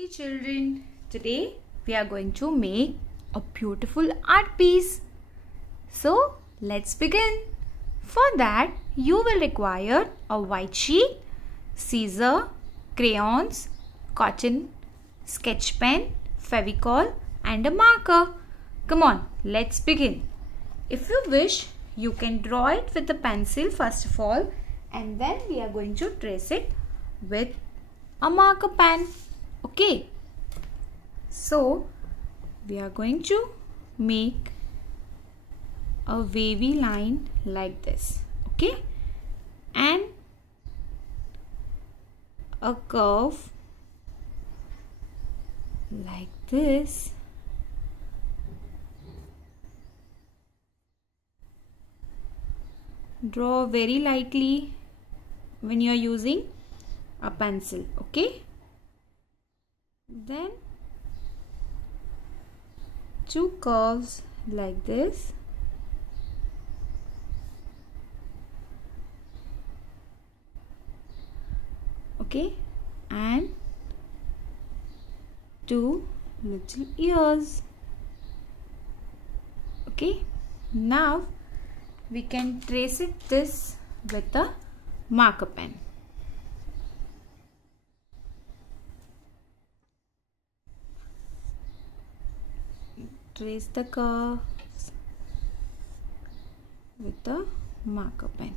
Hey children, today we are going to make a beautiful art piece. So let's begin. For that you will require a white sheet, scissor, crayons, cotton, sketch pen, fevicol and a marker. Come on, let's begin. If you wish, you can draw it with a pencil first of all, and then we are going to trace it with a marker pen. Okay, so we are going to make a wavy line like this, okay, and a curve like this. Draw very lightly when you are using a pencil, okay. Then two curves like this, okay, and two little ears, okay. Now we can trace it this with a marker pen. Trace the curves with the marker pen.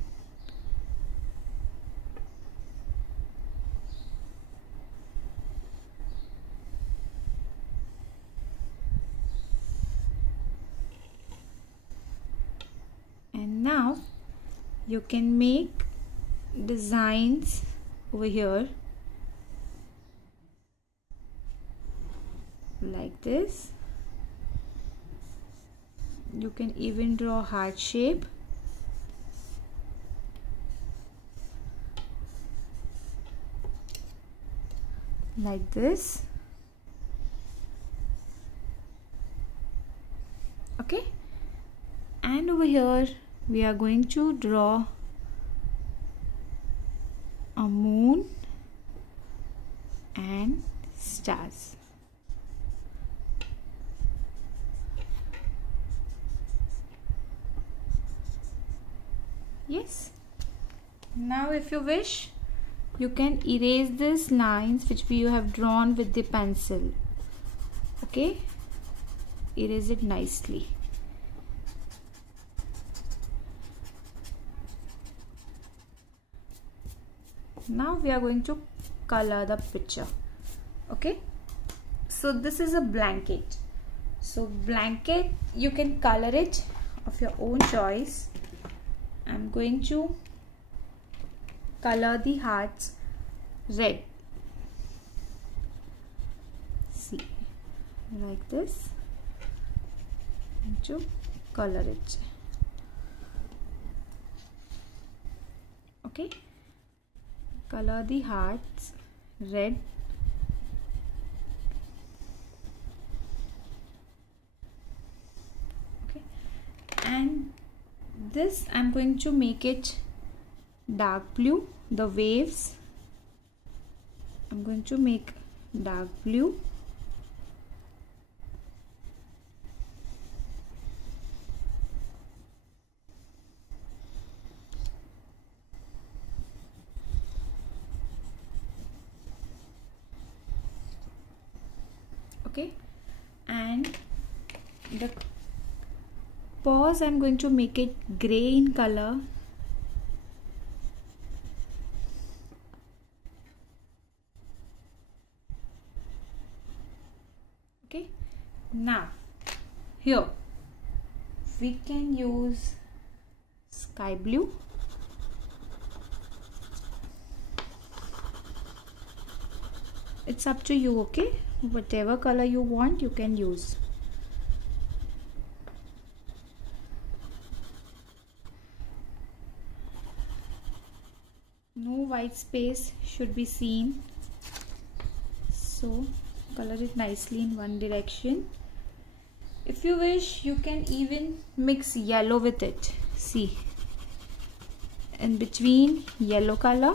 And now you can make designs over here like this. You can even draw heart shape like this, okay. And over here we are going to draw a moon and stars. Yes. Now if you wish, you can erase these lines which you have drawn with the pencil, okay. Erase it nicely. Now we are going to color the picture, okay. So this is a blanket. So blanket, you can color it of your own choice. I'm going to color the hearts red. See, like this. I'm going to color it, okay. Color the hearts red. Okay, and this I'm going to make it dark blue. The waves I'm going to make dark blue. Okay, and the paws I'm going to make it gray in color. Okay, now here we can use sky blue. It's up to you, okay. Whatever color you want you can use. No white space should be seen, so color it nicely in one direction. If you wish, you can even mix yellow with it. See, in between yellow color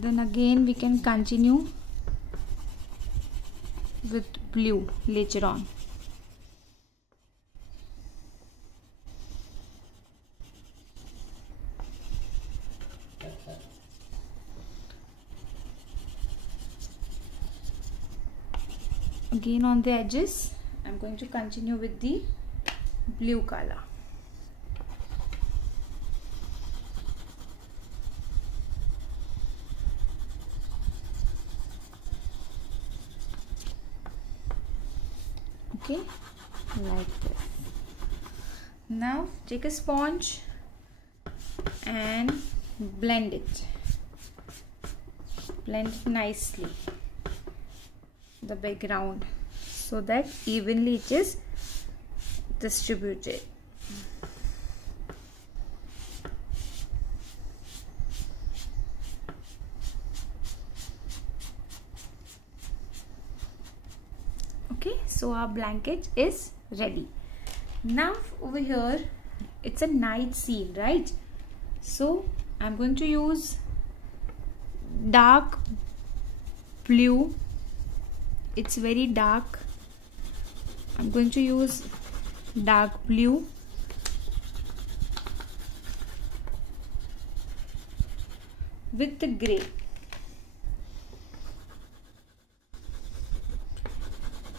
Then again we can continue with blue later on. Again on the edges, I'm going to continue with the blue color. Okay, like this. Now take a sponge and blend it. Blend it nicely, the background, so that evenly it is distributed. Okay, so our blanket is ready. Now over here it's a night scene, right? So I'm going to use dark blue. It's very dark. I'm going to use dark blue with the gray.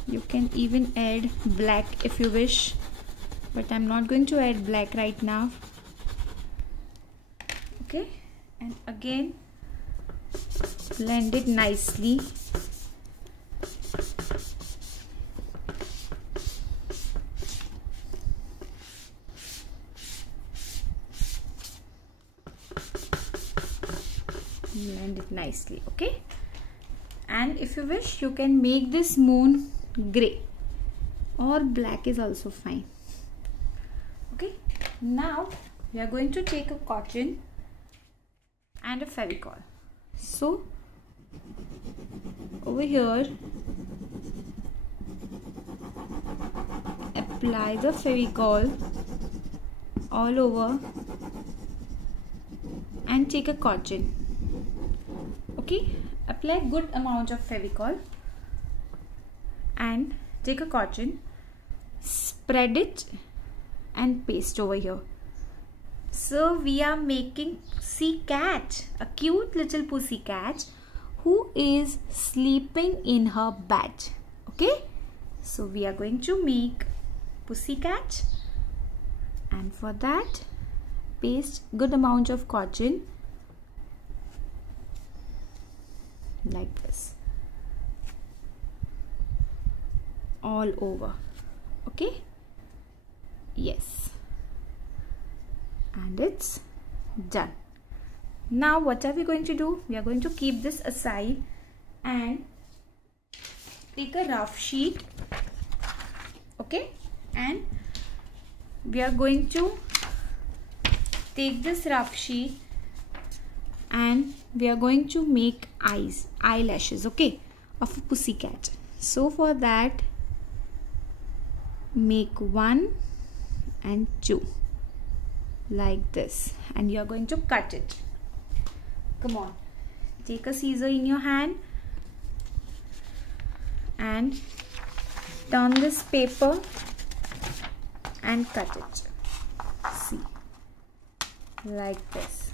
You can even add black if you wish, but I'm not going to add black right now. Okay, and again blend it nicely. Blend it nicely. Okay, and if you wish you can make this moon gray or black is also fine. Okay, now we are going to take a cotton and a Fevicol. So over here apply the Fevicol all over and take a cotton. Okay, apply good amount of Fevicol and take a cotton, spread it and paste over here. So we are making pussy cat, a cute little pussy cat who is sleeping in her bed. Okay, so we are going to make pussy cat, and for that paste good amount of cotton like this all over. Okay, yes, and it's done. Now what are we going to do? We are going to keep this aside and take a rough sheet. Okay, and we are going to take this rough sheet and we are going to make eyelashes, okay, of a pussy cat. So for that make 1 and 2 like this, and you are going to cut it. Come on, take a scissor in your hand and turn this paper and cut it. See, like this.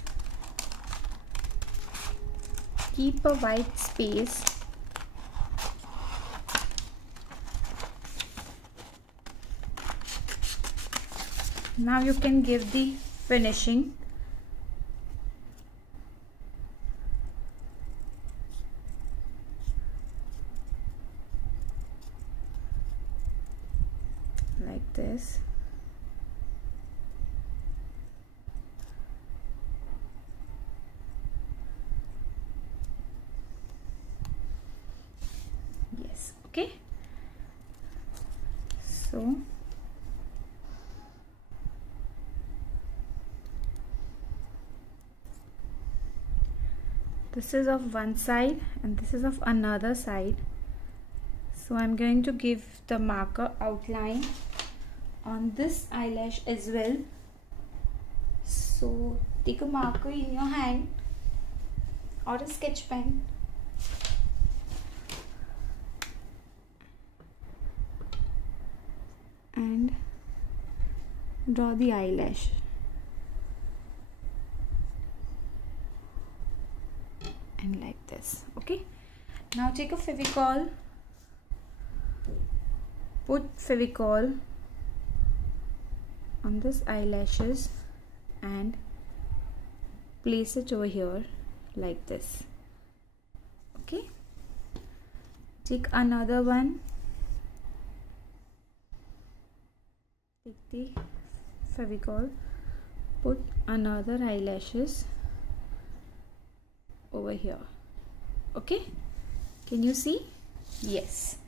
Keep a white space. Now you can give the finishing. Like this. Yes, okay. So this is of one side and this is of another side. So I'm going to give the marker outline on this eyelash as well. So take a marker in your hand or a sketch pen. And draw the eyelash. And like this. Okay. Now take a Fevicol. Put Fevicol on this eyelashes and place it over here like this. Okay. Take another one. Take the Fevicol. Put another eyelashes over here. Okay. Can you see? Yes.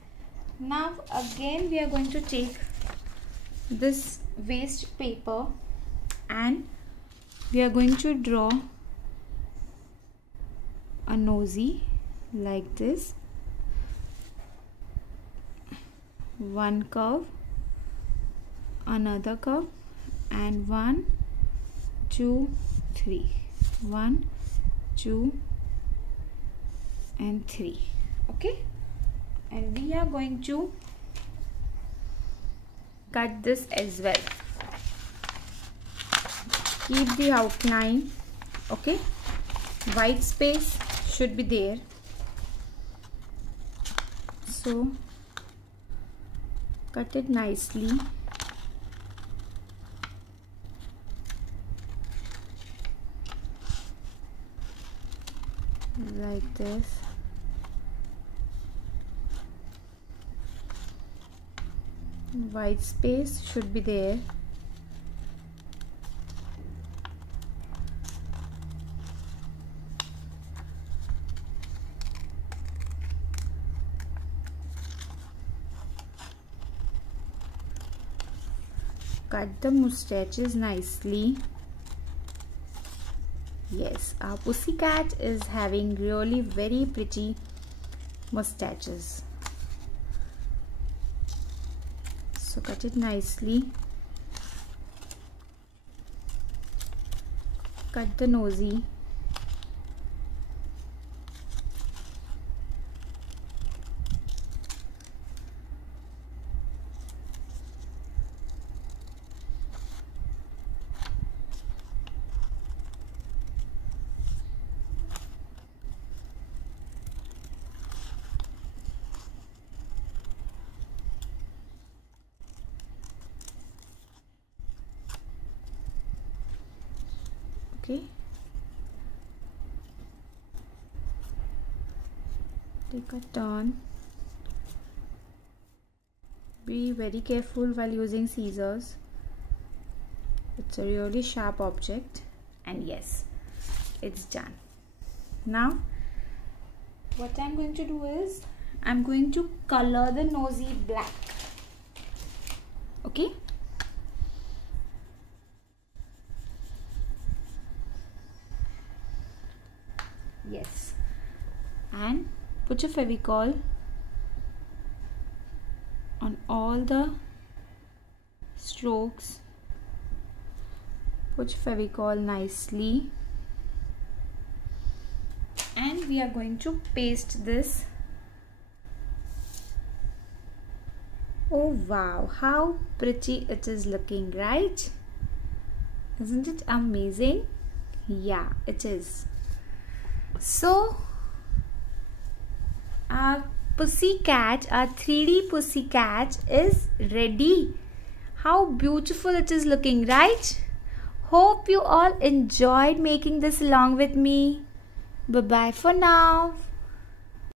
Now again we are going to take this waste paper and we are going to draw a nosy like this. One curve, another curve, and 1, 2, 3. 1, 2 and 3. Okay. And we are going to cut this as well. Keep the outline. Okay. White space should be there. So cut it nicely. Like this. White space should be there. Cut the mustaches nicely. Yes, our pussycat is having really very pretty mustaches. So cut it nicely. Cut the nosy. Okay. Take a turn. Be very careful while using scissors. It's a really sharp object. And yes, it's done. Now what I'm going to do is I'm going to color the nosy black. Okay. Yes, and put your Fevicol on all the strokes. Put your Fevicol nicely, and we are going to paste this. Oh wow, how pretty it is looking, right? Isn't it amazing? Yeah, it is. So our pussycat, our 3D pussycat is ready. How beautiful it is looking, right? Hope you all enjoyed making this along with me. Bye bye for now.